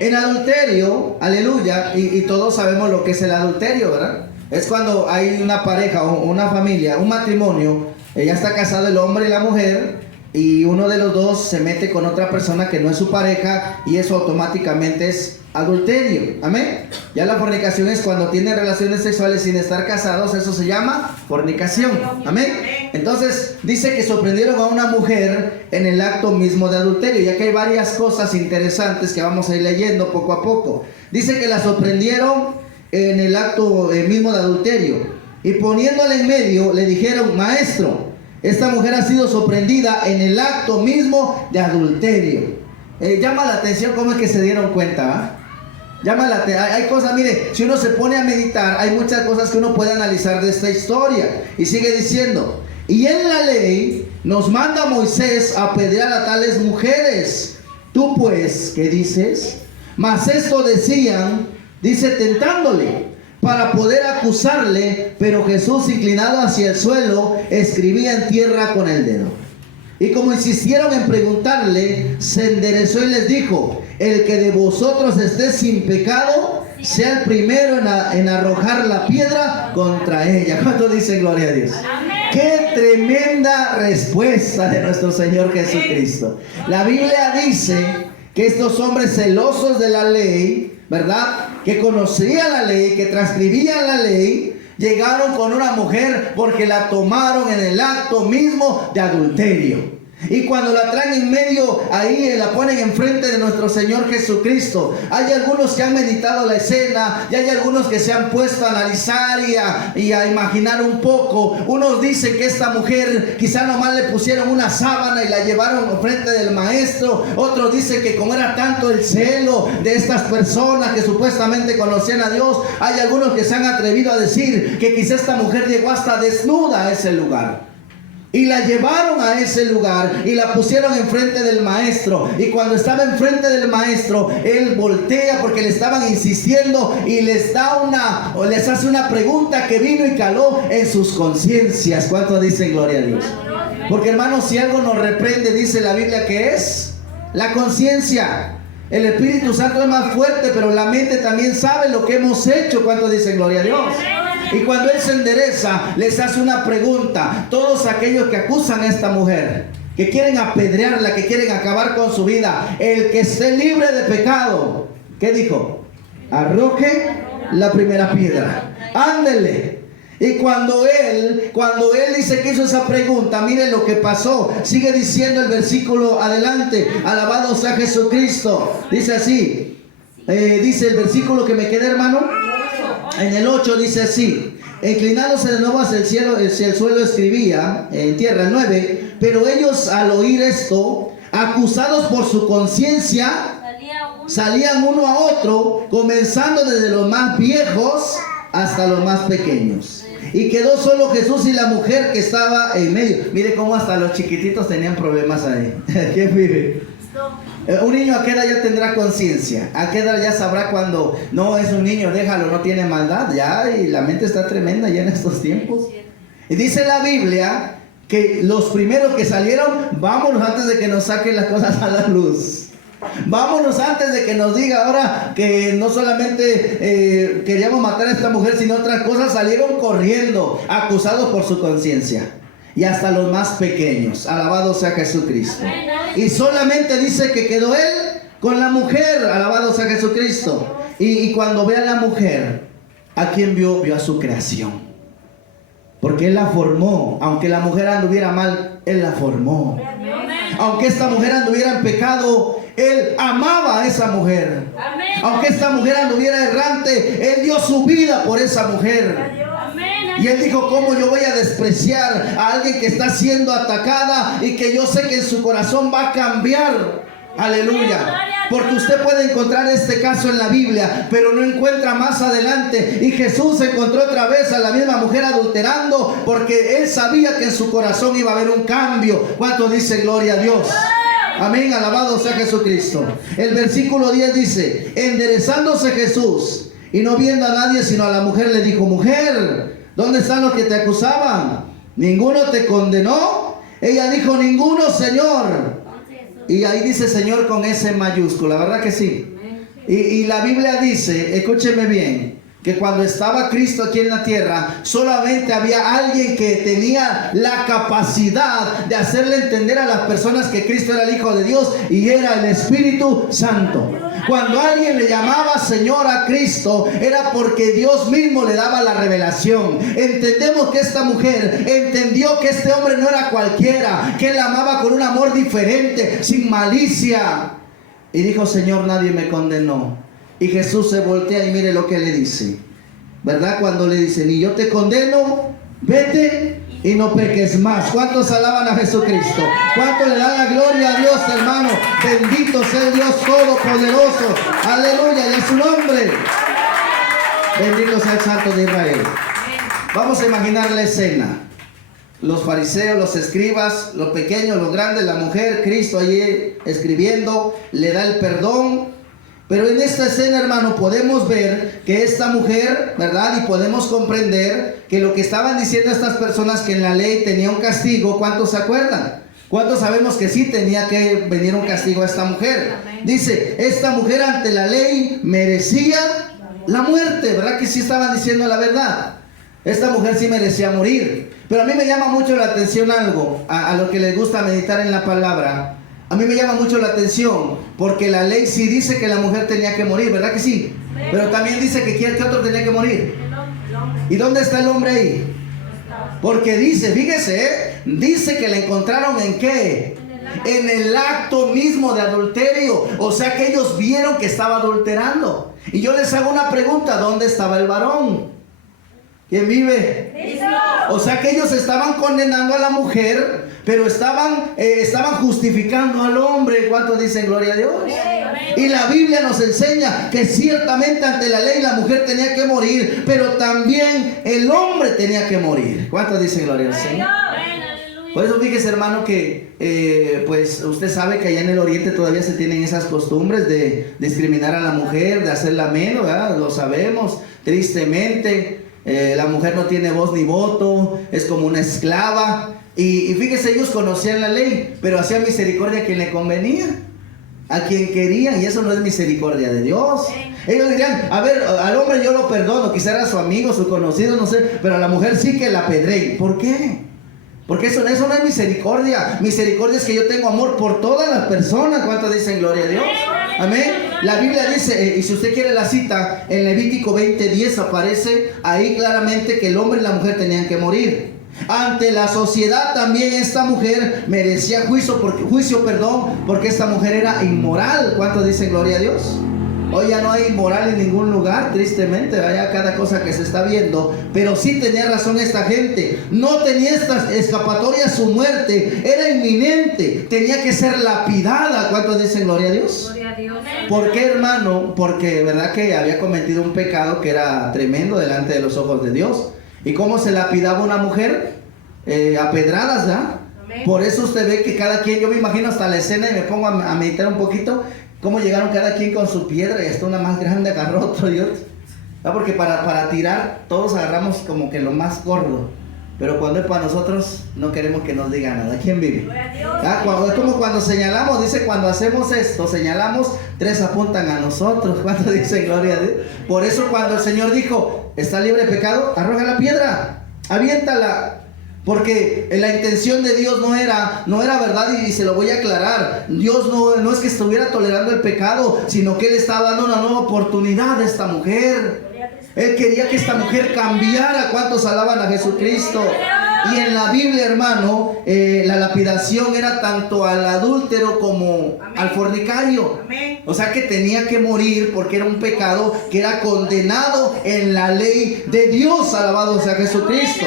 En adulterio. Aleluya. Y todos sabemos lo que es el adulterio, ¿verdad? Es cuando hay una pareja o una familia, un matrimonio, ya está casado el hombre y la mujer, y uno de los dos se mete con otra persona que no es su pareja, y eso automáticamente es adulterio. Amén. Ya la fornicación es cuando tienen relaciones sexuales sin estar casados. Eso se llama fornicación. Amén. Entonces dice que sorprendieron a una mujer en el acto mismo de adulterio. Ya que hay varias cosas interesantes que vamos a ir leyendo poco a poco. Dice que la sorprendieron en el acto mismo de adulterio. Y poniéndola en medio le dijeron: maestro, esta mujer ha sido sorprendida en el acto mismo de adulterio. Llama la atención cómo es que se dieron cuenta, hay cosas, mire, si uno se pone a meditar, hay muchas cosas que uno puede analizar de esta historia. Y sigue diciendo: y en la ley nos manda Moisés a apedrear a tales mujeres. Tú pues, ¿qué dices? Mas esto decían, dice, tentándole, para poder acusarle. Pero Jesús, inclinado hacia el suelo, escribía en tierra con el dedo. Y como insistieron en preguntarle, se enderezó y les dijo: el que de vosotros esté sin pecado, sea el primero en arrojar la piedra contra ella. ¿Cuánto dicen gloria a Dios? Amén. Qué tremenda respuesta de nuestro Señor Jesucristo. La Biblia dice que estos hombres celosos de la ley, ¿verdad?, que conocían la ley, que transcribían la ley, llegaron con una mujer porque la tomaron en el acto mismo de adulterio. Y cuando la traen en medio, ahí la ponen enfrente de nuestro Señor Jesucristo. Hay algunos que han meditado la escena y hay algunos que se han puesto a analizar y a imaginar un poco. Unos dicen que esta mujer quizá nomás le pusieron una sábana y la llevaron enfrente del maestro. Otros dicen que como era tanto el celo de estas personas que supuestamente conocían a Dios, hay algunos que se han atrevido a decir que quizá esta mujer llegó hasta desnuda a ese lugar. Y la llevaron a ese lugar y la pusieron enfrente del maestro. Y cuando estaba enfrente del maestro, él voltea porque le estaban insistiendo y les hace una pregunta que vino y caló en sus conciencias. ¿Cuántos dicen gloria a Dios? Porque, hermanos, si algo nos reprende, dice la Biblia, que es la conciencia. El Espíritu Santo es más fuerte, pero la mente también sabe lo que hemos hecho. ¿Cuántos dicen gloria a Dios? Y cuando él se endereza, les hace una pregunta. Todos aquellos que acusan a esta mujer, que quieren apedrearla, que quieren acabar con su vida, el que esté libre de pecado, ¿qué dijo? Arroje la primera piedra. Ándele. Y cuando él dice que hizo esa pregunta, miren lo que pasó. Sigue diciendo el versículo adelante. Alabado sea Jesucristo. Dice así. Dice el versículo que me quedé, hermano. En el 8 dice así: inclinándose de nuevo hacia el cielo, hacia el suelo escribía en tierra. El 9: pero ellos, al oír esto, acusados por su conciencia, salían uno a otro, comenzando desde los más viejos hasta los más pequeños. Y quedó solo Jesús y la mujer que estaba en medio. Mire cómo hasta los chiquititos tenían problemas ahí. ¿Qué vive? Un niño a qué edad ya tendrá conciencia, a qué edad ya sabrá cuando no es un niño, déjalo, no tiene maldad, ya, y la mente está tremenda ya en estos tiempos. Y dice la Biblia que los primeros que salieron, vámonos antes de que nos saquen las cosas a la luz. Vámonos antes de que nos diga ahora que no solamente queríamos matar a esta mujer, sino otras cosas. Salieron corriendo, acusados por su conciencia. Y hasta los más pequeños. Alabado sea Jesucristo. Y solamente dice que quedó él con la mujer. Alabado sea Jesucristo. Y cuando ve a la mujer, ¿a quién vio? Vio a su creación. Porque él la formó. Aunque la mujer anduviera mal, él la formó. Aunque esta mujer anduviera en pecado, él amaba a esa mujer. Aunque esta mujer anduviera errante, él dio su vida por esa mujer. Y él dijo: ¿cómo yo voy a despreciar a alguien que está siendo atacada y que yo sé que en su corazón va a cambiar? Aleluya. Porque usted puede encontrar este caso en la Biblia, pero no encuentra más adelante. Y Jesús encontró otra vez a la misma mujer adulterando, porque él sabía que en su corazón iba a haber un cambio. ¿Cuánto dice gloria a Dios? Amén, alabado sea Jesucristo. El versículo 10 dice: enderezándose Jesús y no viendo a nadie sino a la mujer, le dijo: mujer, ¿dónde están los que te acusaban? ¿Ninguno te condenó? Ella dijo: ninguno, Señor. Y ahí dice Señor con S mayúscula, ¿verdad que sí? Y la Biblia dice, escúcheme bien, que cuando estaba Cristo aquí en la tierra, solamente había alguien que tenía la capacidad de hacerle entender a las personas que Cristo era el Hijo de Dios, y era el Espíritu Santo. Cuando alguien le llamaba Señor a Cristo, era porque Dios mismo le daba la revelación. Entendemos que esta mujer entendió que este hombre no era cualquiera, que él la amaba con un amor diferente, sin malicia. Y dijo: Señor, nadie me condenó. Y Jesús se voltea y mire lo que le dice, ¿verdad? Cuando le dice: ni yo te condeno, vete y no peques más. ¿Cuántos alaban a Jesucristo? ¿Cuántos le dan la gloria a Dios, hermano? Bendito sea el Dios Todopoderoso. Aleluya, y a su nombre. Bendito sea el Santo de Israel. Vamos a imaginar la escena. Los fariseos, los escribas, los pequeños, los grandes, la mujer, Cristo allí escribiendo, le da el perdón. Pero en esta escena, hermano, podemos ver que esta mujer, ¿verdad? Y podemos comprender que lo que estaban diciendo estas personas, que en la ley tenía un castigo. ¿Cuántos se acuerdan? ¿Cuántos sabemos que sí tenía que venir un castigo a esta mujer? Dice: esta mujer ante la ley merecía la muerte, ¿verdad? Que sí estaban diciendo la verdad. Esta mujer sí merecía morir. Pero a mí me llama mucho la atención algo, a lo que les gusta meditar en la palabra. A mí me llama mucho la atención, porque la ley sí dice que la mujer tenía que morir, ¿verdad que sí? Pero también dice que ¿quién que otro tenía que morir? ¿Y dónde está el hombre ahí? Porque dice, fíjese, dice que la encontraron ¿en qué? En el acto mismo de adulterio. O sea que ellos vieron que estaba adulterando. Y yo les hago una pregunta: ¿dónde estaba el varón? ¿Quién vive? O sea que ellos estaban condenando a la mujer, pero estaban justificando al hombre. ¿Cuántos dicen gloria a Dios? Y la Biblia nos enseña que ciertamente ante la ley la mujer tenía que morir, pero también el hombre tenía que morir. ¿Cuántos dicen gloria al Señor? Por eso fíjese, hermano, que pues usted sabe que allá en el oriente todavía se tienen esas costumbres de discriminar a la mujer, de hacerla menos, ¿verdad? Lo sabemos, tristemente. La mujer no tiene voz ni voto, es como una esclava. Y fíjese, ellos conocían la ley, pero hacían misericordia a quien le convenía, a quien querían, y eso no es misericordia de Dios. Ellos dirían: a ver, al hombre yo lo perdono, quizá era su amigo, su conocido, no sé, pero a la mujer sí que la apedreen. ¿Por qué? Porque eso no es misericordia. Misericordia es que yo tengo amor por todas las personas. ¿Cuántos dicen gloria a Dios? Amén. La Biblia dice, y si usted quiere la cita, en Levítico 20:10 aparece ahí claramente que el hombre y la mujer tenían que morir. Ante la sociedad también esta mujer merecía juicio, porque esta mujer era inmoral. ¿Cuántos dicen gloria a Dios? Hoy ya no hay moral en ningún lugar, tristemente, vaya cada cosa que se está viendo. Pero sí tenía razón esta gente. No tenía esta escapatoria a su muerte. Era inminente. Tenía que ser lapidada. ¿Cuántos dicen gloria a Dios? Gloria a Dios. ¿Por qué, hermano? Porque verdad que había cometido un pecado que era tremendo delante de los ojos de Dios. ¿Y cómo se lapidaba una mujer? A pedradas, ¿verdad? Por eso usted ve que cada quien, yo me imagino hasta la escena y me pongo a meditar un poquito, cómo llegaron cada quien con su piedra, y hasta una más grande agarró otro y otro. Porque para tirar todos agarramos como que lo más gordo, pero cuando es para nosotros no queremos que nos diga nada. ¿Quién vive? Es como cuando señalamos, dice, cuando hacemos esto, señalamos, 3 apuntan a nosotros. ¿Cuánto dicen gloria a Dios? Por eso cuando el Señor dijo: está libre de pecado, arroja la piedra, aviéntala. Porque la intención de Dios no era verdad, y se lo voy a aclarar. Dios no es que estuviera tolerando el pecado, sino que Él estaba dando una nueva oportunidad a esta mujer. Él quería que esta mujer cambiara. ¿Cuántos alaban a Jesucristo? Y en la Biblia, hermano, la lapidación era tanto al adúltero como al fornicario. O sea que tenía que morir porque era un pecado que era condenado en la ley de Dios. Alabado sea Jesucristo.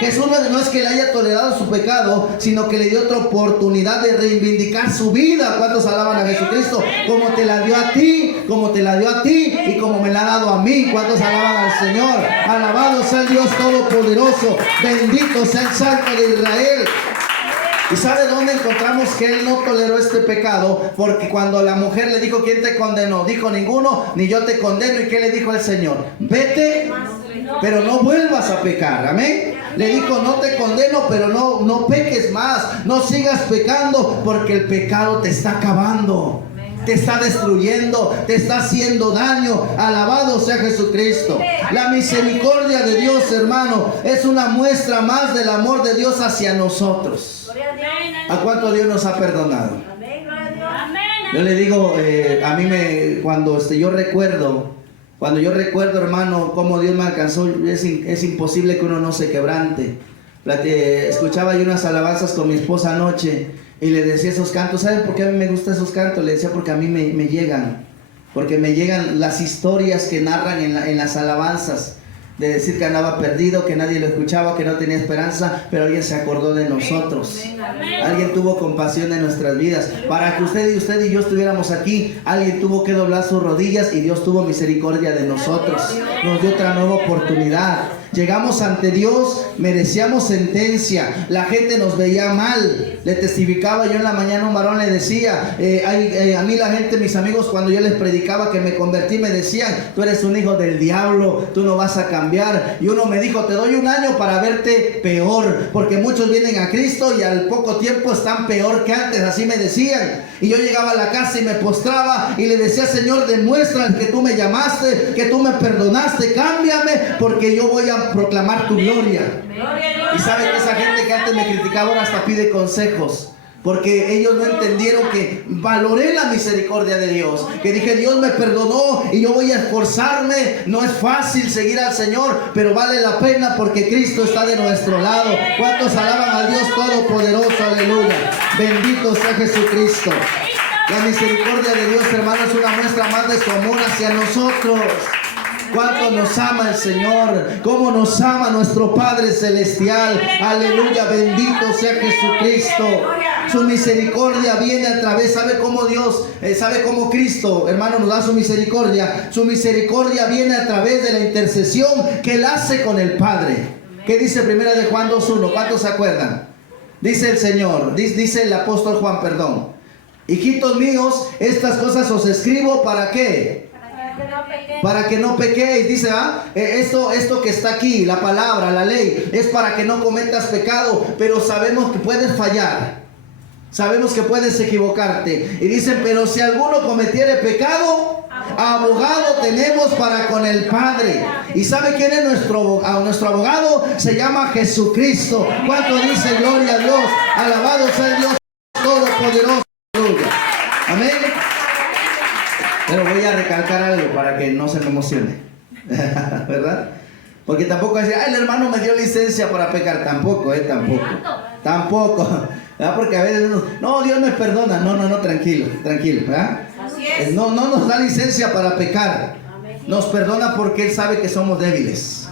Jesús no es que le haya tolerado su pecado, sino que le dio otra oportunidad de reivindicar su vida. ¿Cuántos alaban a Jesucristo? Como te la dio a ti, como te la dio a ti y como me la ha dado a mí. ¿Cuántos alaban al Señor? Alabado sea el Dios Todopoderoso. Bendito sea el Santo de Israel. ¿Y sabe dónde encontramos que Él no toleró este pecado? Porque cuando la mujer le dijo: ¿quién te condenó? Dijo: ninguno, ni yo te condeno. ¿Y qué le dijo el Señor? Vete, pero no vuelvas a pecar. Amén. Le dijo: no te condeno, pero no peques más. No sigas pecando, porque el pecado te está acabando, te está destruyendo, te está haciendo daño. Alabado sea Jesucristo. La misericordia de Dios, hermano, es una muestra más del amor de Dios hacia nosotros. ¿A cuánto Dios nos ha perdonado? Yo le digo, a mí cuando yo recuerdo, hermano, cómo Dios me alcanzó, es imposible que uno no se quebrante. Escuchaba yo unas alabanzas con mi esposa anoche y le decía esos cantos. ¿Saben por qué a mí me gustan esos cantos? Le decía porque a mí me llegan. Porque me llegan las historias que narran en las alabanzas. De decir que andaba perdido, que nadie lo escuchaba, que no tenía esperanza, pero alguien se acordó de nosotros. Alguien tuvo compasión de nuestras vidas. Para que usted y yo estuviéramos aquí, alguien tuvo que doblar sus rodillas y Dios tuvo misericordia de nosotros. Nos dio otra nueva oportunidad. Llegamos ante Dios, merecíamos sentencia, la gente nos veía mal. Le testificaba yo en la mañana a un varón, le decía, a mí la gente, mis amigos, cuando yo les predicaba que me convertí, me decían, tú eres un hijo del diablo, tú no vas a cambiar. Y uno me dijo, te doy un año para verte peor, porque muchos vienen a Cristo y al poco tiempo están peor que antes, así me decían. Y yo llegaba a la casa y me postraba y le decía, Señor, demuestra que tú me llamaste, que tú me perdonaste, cámbiame, porque yo voy a proclamar tu gloria. Y sabe que esa gente que antes me criticaba ahora hasta pide consejos, porque ellos no entendieron que valoré la misericordia de Dios, que dije, Dios me perdonó y yo voy a esforzarme. No es fácil seguir al Señor, pero vale la pena porque Cristo está de nuestro lado. ¿Cuántos alaban al Dios Todopoderoso? Aleluya, bendito sea Jesucristo. La misericordia de Dios, hermano, es una muestra más de su amor hacia nosotros. Cuánto nos ama el Señor, cómo nos ama nuestro Padre Celestial. Aleluya, bendito sea Jesucristo. Su misericordia viene a través, ¿sabe cómo Dios, sabe cómo Cristo, hermano, nos da su misericordia? Su misericordia viene a través de la intercesión que Él hace con el Padre. ¿Qué dice 1 de Juan 2:1? ¿Cuántos se acuerdan? Dice el Señor, dice el apóstol Juan, perdón. Hijitos míos, estas cosas os escribo, ¿para qué? Para que no pequéis, dice, esto que está aquí, la palabra, la ley, es para que no cometas pecado, pero sabemos que puedes fallar, sabemos que puedes equivocarte, y dicen, pero si alguno cometiere pecado, abogado tenemos para con el Padre. ¿Y sabe quién es nuestro abogado? Se llama Jesucristo. ¿Cuánto dice gloria a Dios? Alabado sea el Dios Todopoderoso. Amén. Pero voy a recalcar algo para que no se me emocione, ¿verdad? Porque tampoco decir, el hermano me dio licencia para pecar. Tampoco, tampoco, ¿verdad? Porque a veces no, Dios me perdona. No, tranquilo, ¿verdad? Así es. No nos da licencia para pecar. Nos perdona porque Él sabe que somos débiles.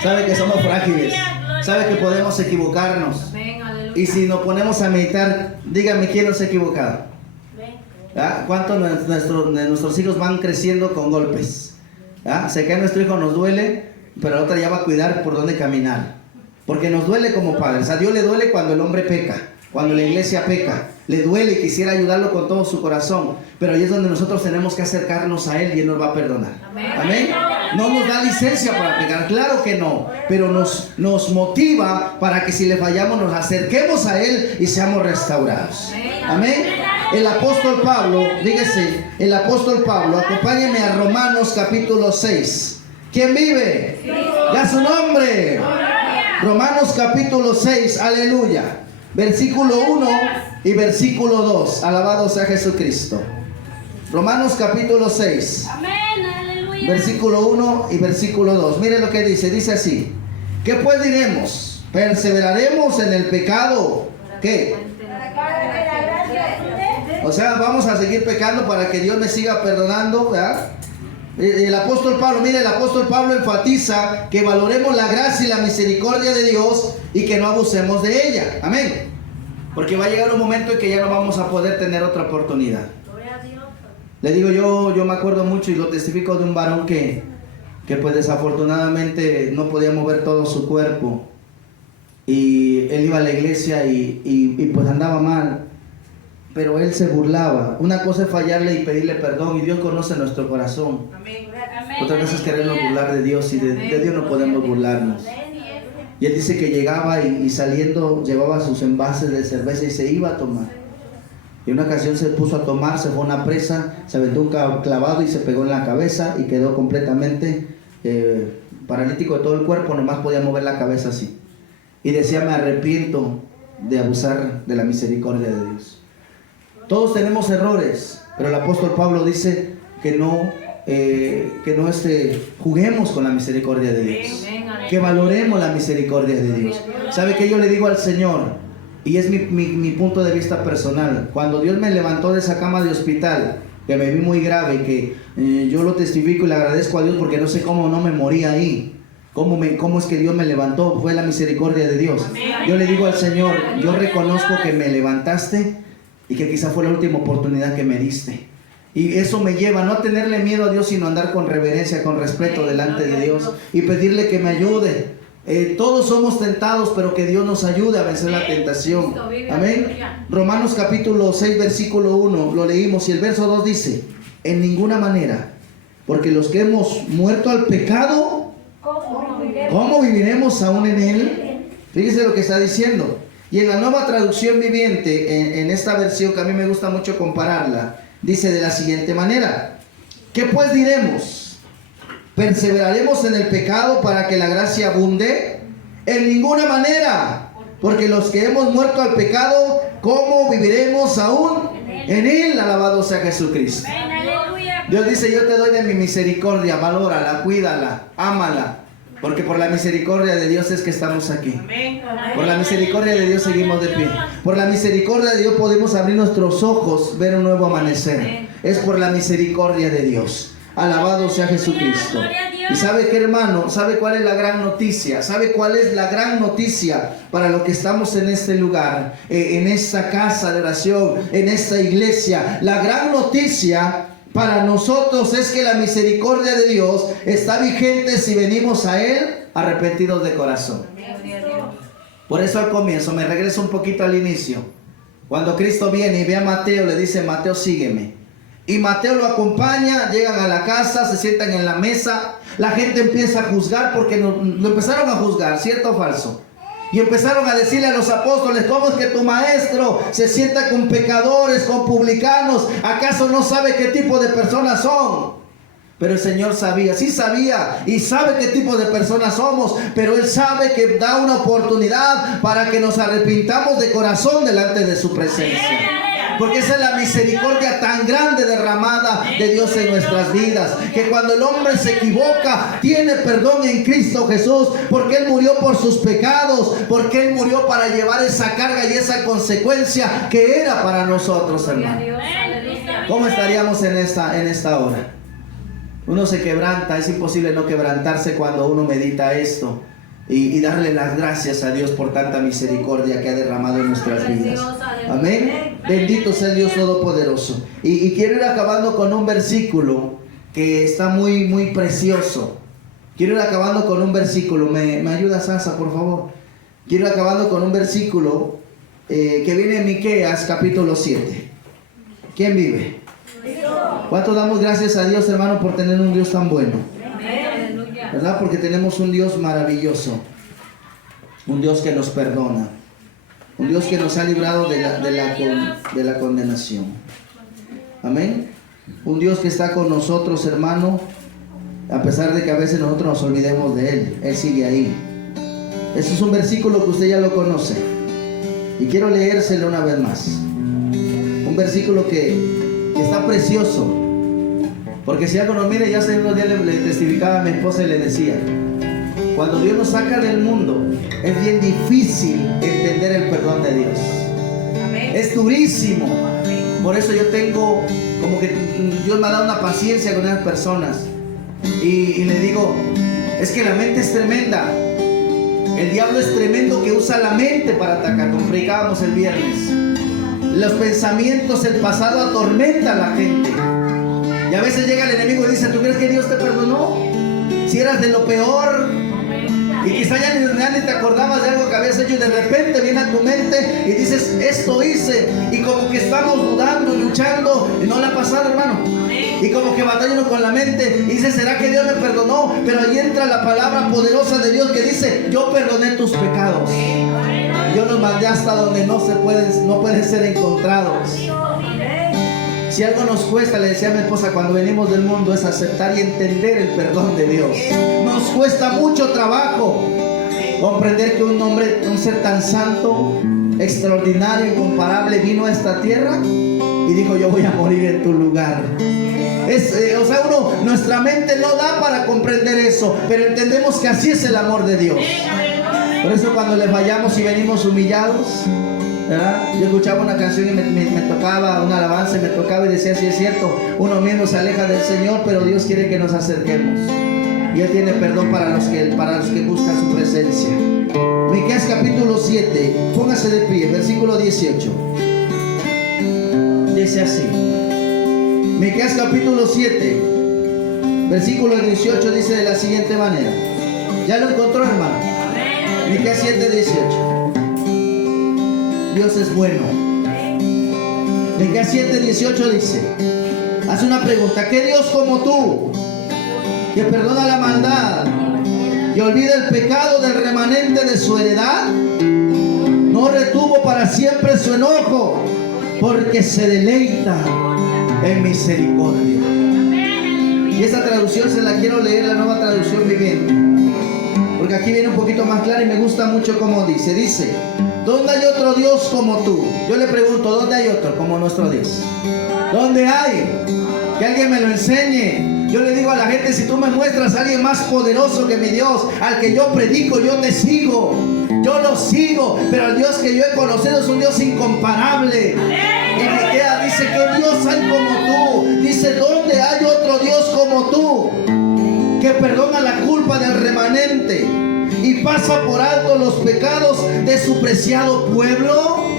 Sabe que somos frágiles. Sabe que podemos equivocarnos. Y si nos ponemos a meditar, dígame quién nos ha equivocado. ¿Cuántos de nuestros hijos van creciendo con golpes? Se cae nuestro hijo, nos duele, pero la otra ya va a cuidar por dónde caminar. Porque nos duele como padres. A Dios le duele cuando el hombre peca, cuando la iglesia peca. Le duele y quisiera ayudarlo con todo su corazón. Pero ahí es donde nosotros tenemos que acercarnos a Él y Él nos va a perdonar. Amén. No nos da licencia para pecar, claro que no. Pero nos motiva para que si le fallamos nos acerquemos a Él y seamos restaurados. Amén. El apóstol Pablo, dígase, el apóstol Pablo, acompáñeme a Romanos capítulo 6. ¿Quién vive? Ya su nombre. Romanos capítulo 6, aleluya. Versículo 1 y versículo 2. Alabado sea Jesucristo. Romanos capítulo 6. Versículo 1 y versículo 2. Mire lo que dice. Dice así. ¿Qué pues diremos? ¿Perseveraremos en el pecado? ¿Qué? O sea, vamos a seguir pecando para que Dios me siga perdonando, ¿verdad? El apóstol Pablo, mire, el apóstol Pablo enfatiza que valoremos la gracia y la misericordia de Dios y que no abusemos de ella. Amén. Porque va a llegar un momento en que ya no vamos a poder tener otra oportunidad. Le digo, yo me acuerdo mucho y lo testifico de un varón que pues desafortunadamente no podía mover todo su cuerpo. Y él iba a la iglesia y pues andaba mal. Pero él se burlaba. Una cosa es fallarle y pedirle perdón, y Dios conoce nuestro corazón. Otra cosa es querernos burlar de Dios, y de Dios no podemos burlarnos. Y él dice que llegaba y saliendo llevaba sus envases de cerveza y se iba a tomar. Y una ocasión se puso a tomar, se fue a una presa, se aventó un clavado y se pegó en la cabeza y quedó completamente paralítico de todo el cuerpo, nomás podía mover la cabeza así. Y decía, me arrepiento de abusar de la misericordia de Dios. Todos tenemos errores, pero el apóstol Pablo dice que no juguemos con la misericordia de Dios, que valoremos la misericordia de Dios. ¿Sabe qué yo le digo al Señor? Y es mi punto de vista personal. Cuando Dios me levantó de esa cama de hospital, que me vi muy grave, y que yo lo testifico y le agradezco a Dios, porque no sé cómo no me morí ahí. ¿Cómo es que Dios me levantó? Fue la misericordia de Dios. Yo le digo al Señor, yo reconozco que me levantaste y que quizá fue la última oportunidad que me diste. Y eso me lleva no a tenerle miedo a Dios, sino a andar con reverencia, con respeto delante de Dios y pedirle que me ayude. Todos somos tentados, pero que Dios nos ayude a vencer la tentación. Amén. Romanos capítulo 6, versículo 1, lo leímos, y el verso 2 dice: en ninguna manera, porque los que hemos muerto al pecado, ¿cómo viviremos aún en él? Fíjese lo que está diciendo. Y en la Nueva Traducción Viviente, en esta versión que a mí me gusta mucho compararla, dice de la siguiente manera: ¿qué pues diremos? ¿Perseveraremos en el pecado para que la gracia abunde? En ninguna manera, porque los que hemos muerto al pecado, ¿cómo viviremos aún en él? Alabado sea Jesucristo. Dios dice: yo te doy de mi misericordia, valórala, cuídala, ámala, porque por la misericordia de Dios es que estamos aquí. Por la misericordia de Dios seguimos de pie. Por la misericordia de Dios podemos abrir nuestros ojos, ver un nuevo amanecer. Es por la misericordia de Dios. Alabado sea Jesucristo. Y sabe qué, hermano, sabe cuál es la gran noticia, sabe cuál es la gran noticia para los que estamos en este lugar, en esta casa de oración, en esta iglesia. La gran noticia para nosotros es que la misericordia de Dios está vigente si venimos a Él arrepentidos de corazón. Por eso al comienzo, me regreso un poquito al inicio. Cuando Cristo viene y ve a Mateo, le dice: Mateo, sígueme. Y Mateo lo acompaña, llegan a la casa, se sientan en la mesa. La gente empieza a juzgar, porque lo empezaron a juzgar, ¿cierto o falso? Y empezaron a decirle a los apóstoles: ¿cómo es que tu maestro se sienta con pecadores, con publicanos? ¿Acaso no sabe qué tipo de personas son? Pero el Señor sabía, sí sabía, y sabe qué tipo de personas somos, pero Él sabe que da una oportunidad para que nos arrepintamos de corazón delante de su presencia. Porque esa es la misericordia tan grande derramada de Dios en nuestras vidas, que cuando el hombre se equivoca, tiene perdón en Cristo Jesús, porque Él murió por sus pecados, porque Él murió para llevar esa carga y esa consecuencia que era para nosotros, hermano. ¿Cómo estaríamos en esta hora? Uno se quebranta, es imposible no quebrantarse cuando uno medita esto y darle las gracias a Dios por tanta misericordia que ha derramado en nuestras vidas. Amén. Bendito sea el Dios Todopoderoso. Y quiero ir acabando con un versículo que está muy, muy precioso. Quiero ir acabando con un versículo. ¿Me ayuda, Sansa, por favor? Quiero ir acabando con un versículo que viene en Miqueas capítulo 7. ¿Quién vive? ¿Cuánto damos gracias a Dios, hermano, por tener un Dios tan bueno? ¿Verdad? Porque tenemos un Dios maravilloso, un Dios que nos perdona, un Dios que nos ha librado de la condenación. Amén. Un Dios que está con nosotros, hermano, a pesar de que a veces nosotros nos olvidemos de Él. Él sigue ahí. Ese es un versículo que usted ya lo conoce, y quiero leérselo una vez más. Un versículo que está precioso. Porque si algo nos mire, ya hace unos días le testificaba a mi esposa y le decía: cuando Dios nos saca del mundo, es bien difícil entender el perdón de Dios. Amén. Es durísimo. Amén. Por eso yo tengo como que Dios me ha dado una paciencia con esas personas. Y le digo: es que la mente es tremenda. El diablo es tremendo, que usa la mente para atacar. Como predicábamos el viernes, los pensamientos, el pasado atormenta a la gente. Y a veces llega el enemigo y dice: ¿tú crees que Dios te perdonó? Si eras de lo peor, y quizá ya ni te acordabas de algo que habías hecho, y de repente viene a tu mente y dices: esto hice. Y como que estamos dudando, luchando, y no le ha pasado, hermano. Y como que batallando con la mente y dice: ¿será que Dios me perdonó? Pero ahí entra la palabra poderosa de Dios que dice: yo perdoné tus pecados. Yo los mandé hasta donde no pueden ser encontrados. Si algo nos cuesta, le decía a mi esposa, cuando venimos del mundo, es aceptar y entender el perdón de Dios. Nos cuesta mucho trabajo comprender que un ser tan santo, extraordinario, incomparable, vino a esta tierra y dijo: yo voy a morir en tu lugar. O sea, nuestra mente no da para comprender eso, pero entendemos que así es el amor de Dios. Por eso cuando le fallamos y venimos humillados, ¿verdad? Yo escuchaba una canción y me tocaba una alabanza y me tocaba y decía: sí, es cierto, uno mismo se aleja del Señor, pero Dios quiere que nos acerquemos y Él tiene perdón para los que buscan su presencia. Miqueas capítulo 7, póngase de pie, versículo 18. Dice así. Miqueas capítulo 7, versículo 18 dice de la siguiente manera. ¿Ya lo encontró, hermano? Miqueas 7, 18. Dios es bueno. Miqueas 7, 18 dice, hace una pregunta: ¿qué Dios como tú, que perdona la maldad y olvida el pecado del remanente de su heredad? No retuvo para siempre su enojo, porque se deleita en misericordia. Y esta traducción se la quiero leer, la Nueva Traducción Viviente, porque aquí viene un poquito más clara y me gusta mucho como dice. Dice: ¿dónde hay otro Dios como tú? Yo le pregunto: ¿dónde hay otro como nuestro Dios? ¿Dónde hay? Que alguien me lo enseñe. Yo le digo a la gente: si tú me muestras a alguien más poderoso que mi Dios, al que yo predico, yo te sigo. Yo lo sigo, pero el Dios que yo he conocido es un Dios incomparable. Y Miqueas dice: ¿qué Dios hay como tú? Dice: ¿dónde hay otro Dios como tú, que perdona la culpa del remanente y pasa por alto los pecados de su preciado pueblo?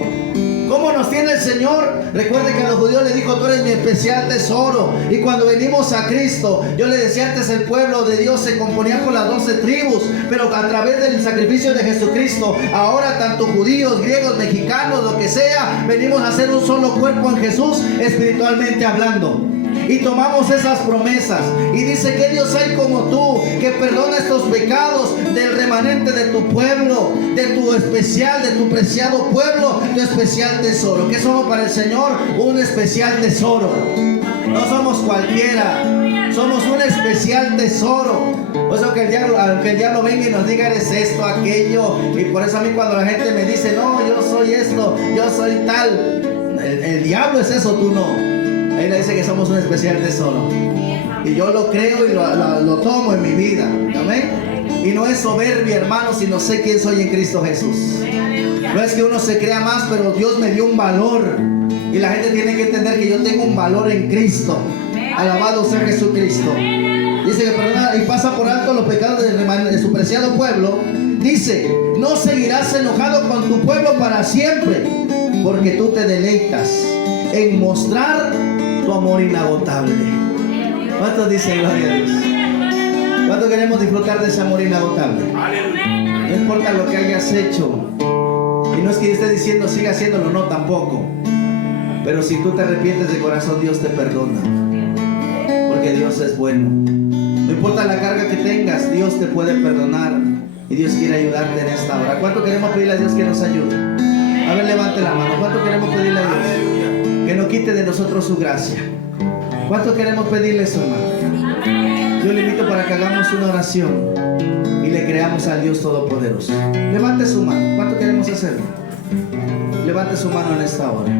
¿Cómo nos tiene el Señor? Recuerde que a los judíos le dijo: tú eres mi especial tesoro. Y cuando venimos a Cristo, yo le decía antes, el pueblo de Dios se componía por las 12 tribus, pero a través del sacrificio de Jesucristo, ahora tanto judíos, griegos, mexicanos, lo que sea, venimos a ser un solo cuerpo en Jesús, espiritualmente hablando. Y tomamos esas promesas. Y dice: ¿qué Dios hay como tú, que perdona estos pecados del remanente de tu pueblo, de tu especial, de tu preciado pueblo, tu especial tesoro? ¿Qué somos para el Señor? Un especial tesoro. No somos cualquiera, somos un especial tesoro. Por eso que el diablo venga y nos diga: eres esto, aquello. Y por eso a mí cuando la gente me dice: no, yo soy esto, yo soy tal, el diablo es eso, tú no. Él dice que somos un especial tesoro. Y yo lo creo y lo tomo en mi vida. Amén. Y no es soberbia, hermano, sino sé quién soy en Cristo Jesús. No es que uno se crea más, pero Dios me dio un valor. Y la gente tiene que entender que yo tengo un valor en Cristo. Alabado sea Jesucristo. Dice que perdona y pasa por alto los pecados de su preciado pueblo. Dice: no seguirás enojado con tu pueblo para siempre, porque tú te deleitas en mostrar tu amor inagotable. ¿Cuántos dicen gloria a Dios? ¿Cuántos queremos disfrutar de ese amor inagotable? No importa lo que hayas hecho. Y no es que yo esté diciendo siga haciéndolo, no, tampoco. Pero si tú te arrepientes de corazón, Dios te perdona, porque Dios es bueno. No importa la carga que tengas, Dios te puede perdonar. Y Dios quiere ayudarte en esta hora. ¿Cuánto queremos pedirle a Dios que nos ayude? A ver, levante la mano. ¿Cuánto queremos pedirle a Dios que no quite de nosotros su gracia? ¿Cuánto queremos pedirle eso, hermano? Yo le invito para que hagamos una oración y le creamos al Dios Todopoderoso. Levante su mano. ¿Cuánto queremos hacerlo? Levante su mano en esta hora.